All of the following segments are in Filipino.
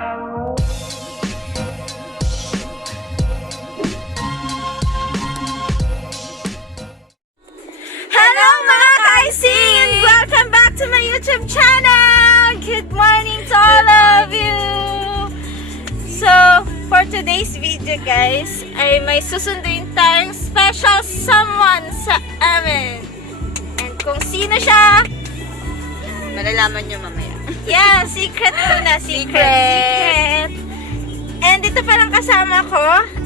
Hello mga kaising! And welcome back to my YouTube channel! Good morning to all of you! So, for today's video guys, ay may susunduin tayong special someone sa amin. And kung sino siya, Malalaman nyo mamaya. yeah, secret muna, secret. And dito parang kasama ko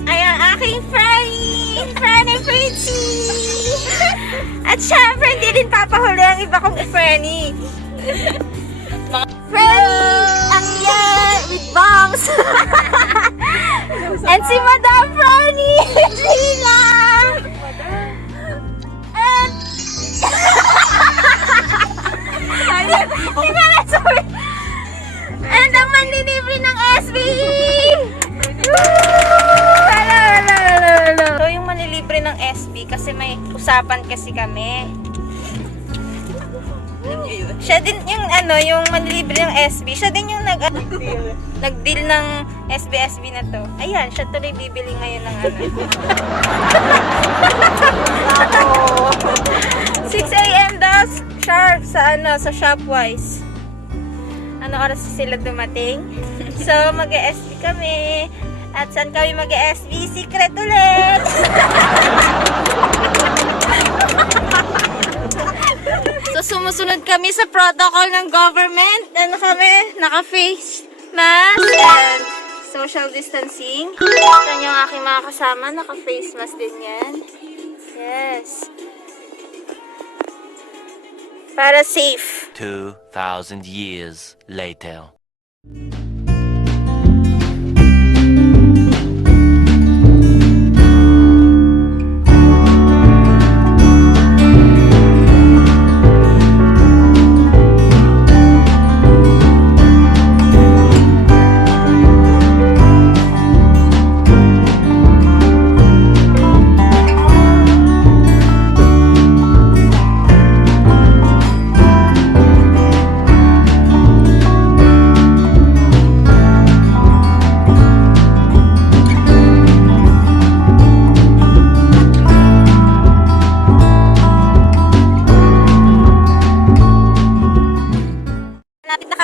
ay ang aking Franny Fritzy. At syempre, hindi din papahuli ang iba kong Franny. Franny, ang yan, with bangs. And si Madam Franny, Lila. And ang manlilibre ng SB! Hello! So, yung manlilibre ng SB kasi may usapan kasi kami. Siya din yung yung manlilibre ng SB. Siya din yung nag-deal ng SB na to. Ayan, siya tuloy bibili ngayon ng 6 AM daw sharp sa sa Shopwise. Ano oras sila dumating? So, mag-SB kami. At saan kami mag-SB? Secret ulit! So, sumusunod kami sa protocol ng government. Ano kami? Naka-face mask and social distancing. Ito yung aking mga kasama. Naka-face mask din yan. Yes. Para safe. 2,000 years later.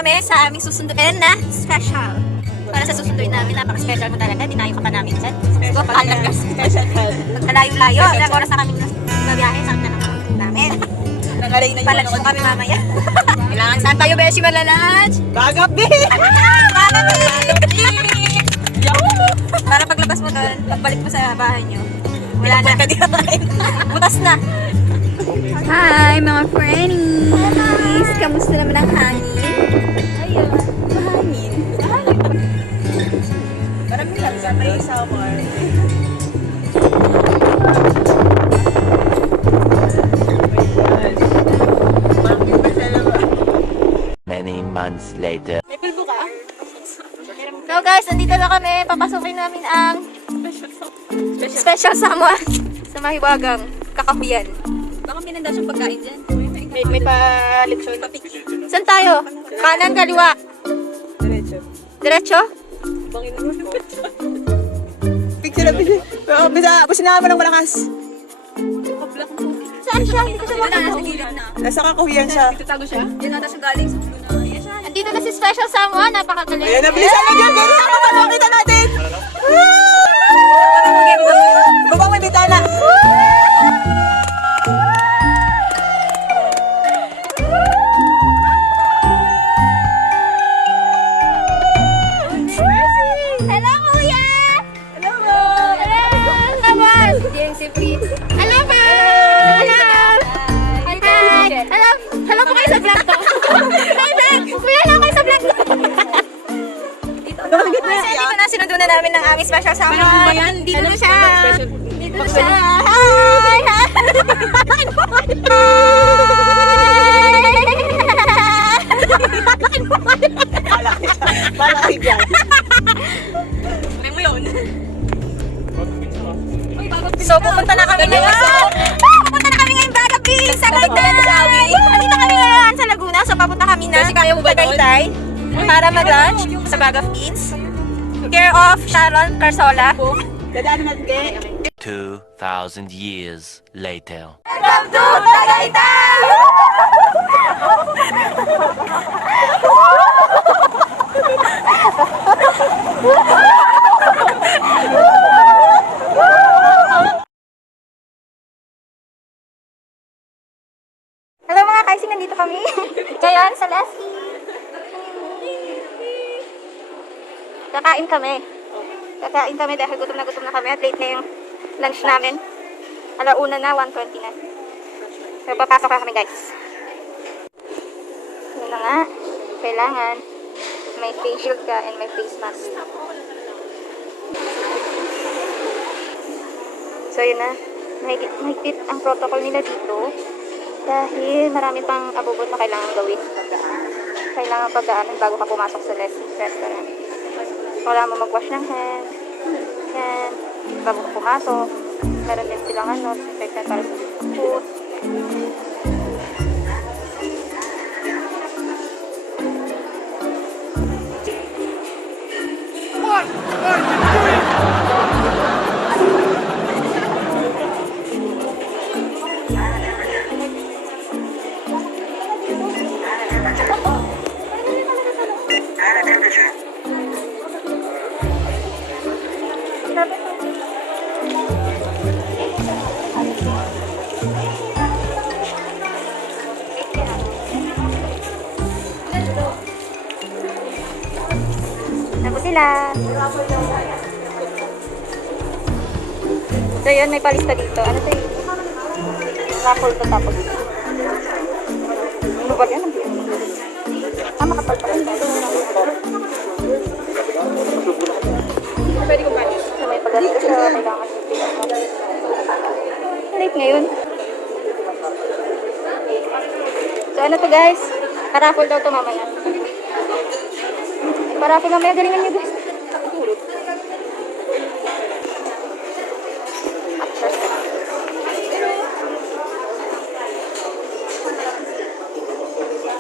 Kami sa aming susunduin na special. Para sa susunduin namin, napaka-special mo talaga. Dinayo ka pa namin dyan. Go, pahalagas. Magkalayo-layo. Ilang oras na kami nabiyahe. Saan na naman namin. Nangaray na Palanch mo kami mamaya. Kailangan saan tayo, Beshi, malalunch? Bagabi! Bagabi! Para paglabas mo doon, pagbalik mo sa bahay nyo. Wala na. Butas na. Hi mga friends! Kamusta naman ang hangin? Ayun, mahangin. Parang nilang may summer. Many months later. May pulbo ka? So guys, nandito na kami. Papasukin namin ang special someone sa Mahiwagang Kakahuyan. Baka minanda siyang pagkain dyan. May palitsyon. Saan tayo? Kanan, kaliwa? Diretso. Diretso? Bangin mo. Picture na picture. Bisa naman ng malakas. Saan siya? Hindi ko siya Nasa gilid na. Nasa kakahuyan siya. Tatago siya? Yan nata siya galing sa ulo na. Ayan siya. Andito na si special someone. Napakagaling. Ayan na, bilisan na dyan. Bilisan na pala. Kita natin. Babang may bitana. Hello, kuya! Hello. Hello! Hello! Yung si Fritz. Hello po! Hello! Hi! Hello! Hello po kayo sa vlog to. Hi, vlog! Kuya, hello kayo sa vlog to. Bakit na Dito na, sinundo na namin ng aming special someone. ba yan? Dito na siya. Dito na siya. Hi! Hi! Malaki dyan. May mo yun. So, pupunta na kami ngayon. Pupunta na kami ngayon Bagabi sa Tagaytay. Nandito kami ngayon sa Laguna. So, papunta kami na Kasi kaya mo ba doon? Tagaytay. para mag-lunch sa Bag of Beans. Care of Sharon Carsola. Dadaan naman kay. 2,000 years later. Welcome to Tagaytay! Hello mga kaising, nandito kami. Ngayon sa Leslie. Kakain kami. Kakain kami dahil gutom na kami at late na yung lunch namin. Alauna na, 1:20 na. So papasok na kami guys. Yun na nga. Kailangan may face shield ka and may face mask. So yun na. Mahigpit ang protocol nila dito. Dahil marami pang abubot na kailangan gawin. Kailangan pagdaanan bago ka pumasok sa restaurant. Wala mo mag-wash ng hand. Yan. Bago ka pumasok. Meron din silang disinfectant para sa food. Tapos sila. So yun, may palista dito. Ano to yun? Raffle to tapos. Ano ba yan? Makapal pa rin. Pwede ko ba? So may pagdating siya. Kailangan late ngayon. So ano to guys? Raffle daw to mamaya. Paraffle mamaya, galingan niyo guys.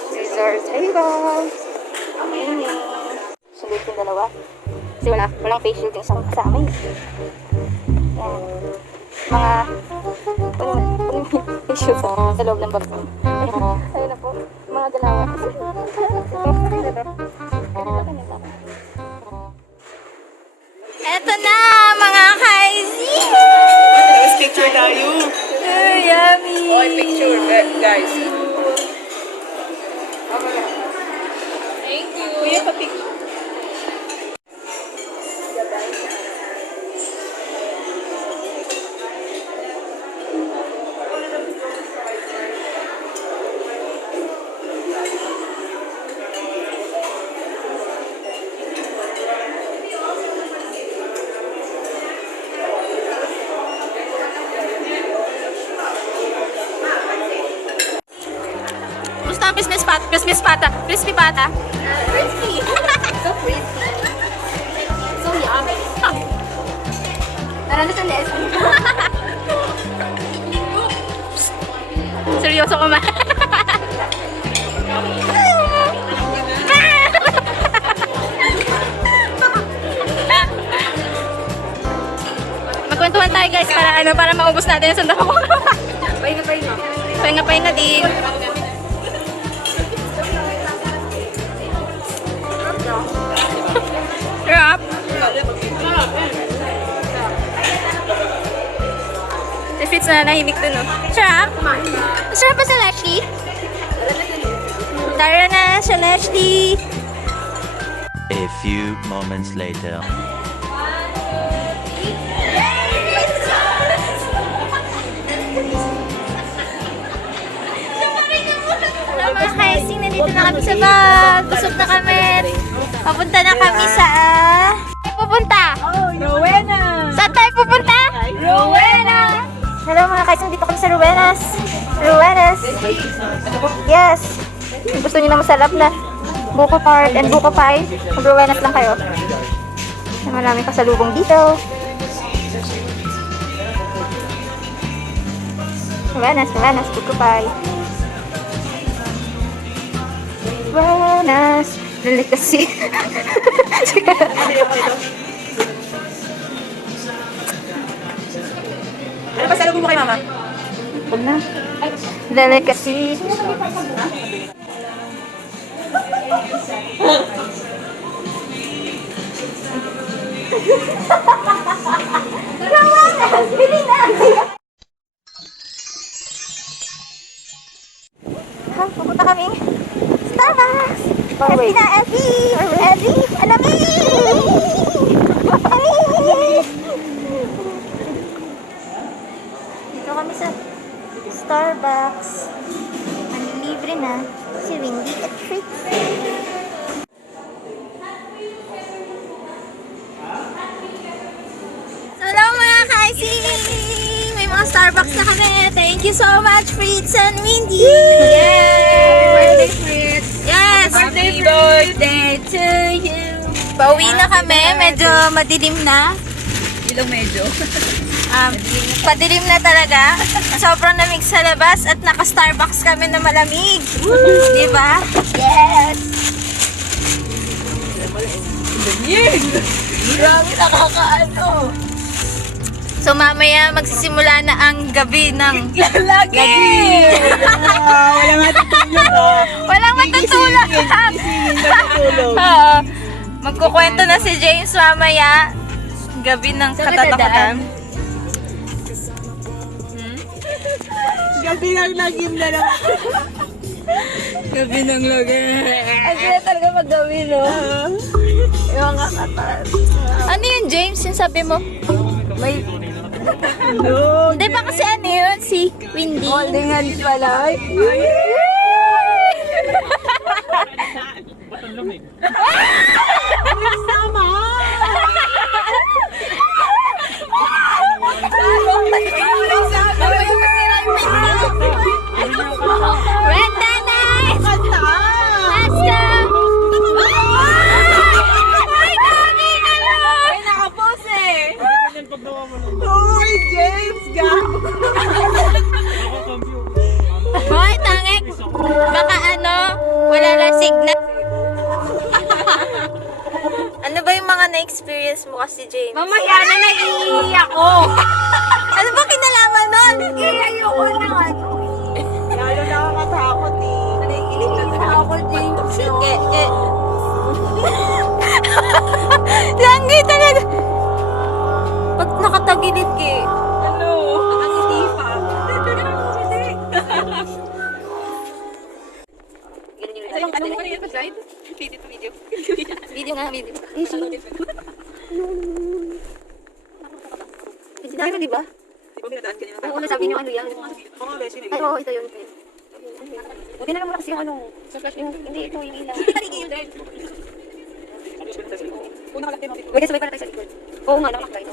Scissors, there you go. Sulit yung dalawa. Kasi walang face shield yung isang kasama eh. Yan. Mga face shield sa loob ng box. Ayun na po, mga dalawa. Eto na, mga kaisi! Guys, picture tayo. Yummy! Oy, picture, guys. Thank you. Kuya, pa-picture. Gusto ang Christmas pata. Crispy pata. Crispy. So crispy. So yummy. Parang sa Leslie. Seryoso ko man. Magkwentuhan tayo guys para maubos natin yung sundalo ko. Pahinga din. Sarap. Si Fritz na nahimik dun, no? Sarap. Sarap ba sa Leslie? Tara na sa Leslie. A few moments later. Hello mga kaising, nandito na kami sa bag. Busog na kami. Papunta na kami sa... Pupunta? Rowena. Saan tayo pupunta? Rowena. Hello mga kaising, dito kami sa Rowenas. Rowenas. Yes. Kung gusto nyo na masarap na buko tart and buko pie, mag-Rowenas lang kayo. Maraming kasalubong dito. Rowenas, buko pie. Rowenas, Delicacy. Ano pa salubong mo kay mama? Huwag na. Delicacy. Ha, pupunta kaming Starbucks! Effie na, Effie! Effie! Alami! Dito kami sa Starbucks. Manilibre na si Windy at Trixie. Hello mga ka-ICing! May mga Starbucks na kami. Thank you so much, Fritz and Windy! Birthday, Fritz! Yes! Happy birthday to you! Pauwi na kami. Medyo madilim na. Ilong medyo. Padilim na talaga. Sobrang lamig sa labas at naka-Starbucks kami na malamig. Di ba? Yes! Grabe, nakakaano. So mamaya magsisimula na ang gabi ng Lagi! Wala nga tutulog. walang matutulog. Oo. Magkukwento na si James mamaya. Gabi ng katatakutan. Gabi lang lagim na lang. Gabi ng lagi. Ang kaya talaga maggabi, no? Yung nga katas. Ano yun, James? Yung sabi mo? May... No. Hindi ba kasi ano yun? Si Windy? Holding hands pala. Sama! Brenda, nice! Let's go! Ay, dami na lang! Ay, nakapos eh! Hoy, James! Hoy, tangik! Baka ano, wala lang signal. Ano ba yung mga na-experience mo kasi, James? Mamaya na nag-iiyak ako! Ano ba kinalaman nun? Ayoko na ano. Lalo nakakatakot eh. Naiinig na ako, James. Sige, Langgi talaga. Pag nakatagilid ka eh. Ano? Nakasitipa. Anong pa rin yung slide? Video. Video nga, video. Sinabi mo, di ba? Di ba pinadaan kanina? Oo, nasabi niyo ano yan. Mga besin eh. Ay, oo, ito yun. Buti na lang muna kasi yung ano. Sa flash yung, hindi, ito yung ilaw. Haligi yun dahil. Una ka lang tayo. Pwede sabay pala tayo sa likod. Oo nga, nakalakay ito.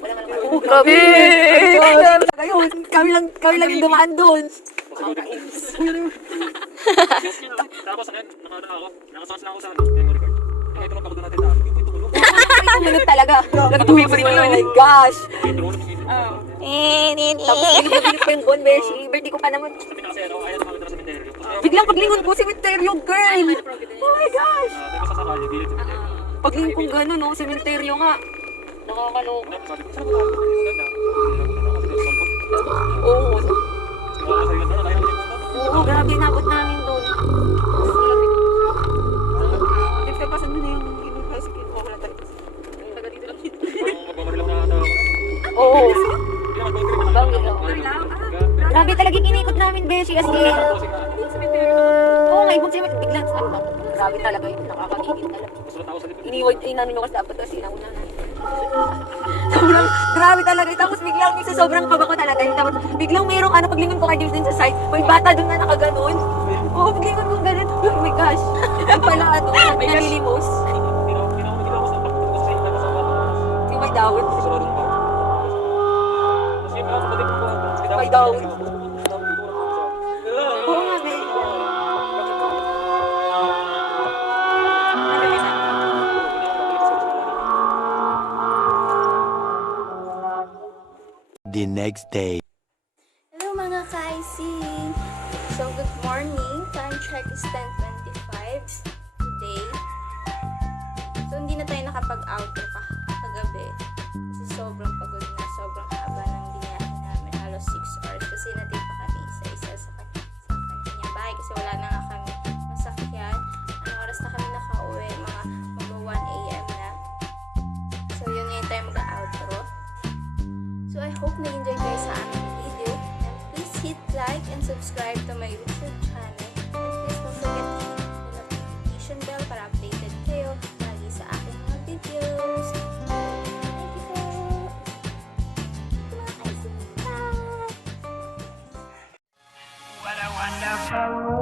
Wala nga lang. Oh, grabe! Ayun, kami lang yung dumaan doon. Tapos ano, nakasas na ako sa memory card. Kaya ito pagod natin na. Hindi tumulog. 2 minutes talaga. Nag-2 pa rin yun. Oh my gosh. Tapos binibig pa yung bon, beshi. Birthday ko pa naman. Sabi na kasi ano, ayaw na kami sa cemetery. Biglang paglingon ko, cementerio, girl. Oh my gosh. Tapos sasakali, bilid sa cemetery. Paglingon ko gano'n, no, cementerio nga. Nakakaloko. Tapos sabi ko, saan ba tayo? Ganda. Oo. Siguro sa iyo na, kaya naman Oo, grabe, nabot namin doon. Nagpapasan mo na yung inupas, kinuha ko na tayo. Taga dito lang. magmamaril lang na. Oo. Hindi naman bangkiri man. Grabe talaga inikot namin, beshi, kasi... Oo nga, ibang siya, biglang sa ako. Grabe talaga yun, nakakagigil talaga. Gusto na ako sa likod. Iniwag, inamin nyo kasi dapat kasi nauna na. Sobrang, grabe talaga. Tapos biglang sa sobrang kaba ko talaga. Tapos biglang mayroong ano, paglingon ko kayo din sa side, may bata doon na nakaganon. Oo, paglingon ko ganun. Oh my gosh. Yung pala ano, nalilimos. Hindi na ako sa pagpunta sa inyo na kasama. Yung may dawit. Sigurado ko. Kasi yung mga kapatid ko, May dawit. Oo nga, babe. The next day. Hello mga ka-IC! So, good morning. Time check is 10:25. na tayo nakapag-outro kagabi. Kasi sobrang pagod na, sobrang haba ng biyahe namin. Halos 6 hours kasi natin pa kami isa-isa sa kanyang bahay kasi wala na nga kami masakyan. Anong oras na kami nakauwi? Mga mag 1 a.m. na. So yun ngayon tayo mag-outro. So I hope na-enjoy kayo sa aming video. And please hit like and subscribe to my YouTube channel. And please don't forget to hit the notification bell para updated kayo lagi sa aking mga videos. Thank you po! Mga kaisi. Bye! What a wonderful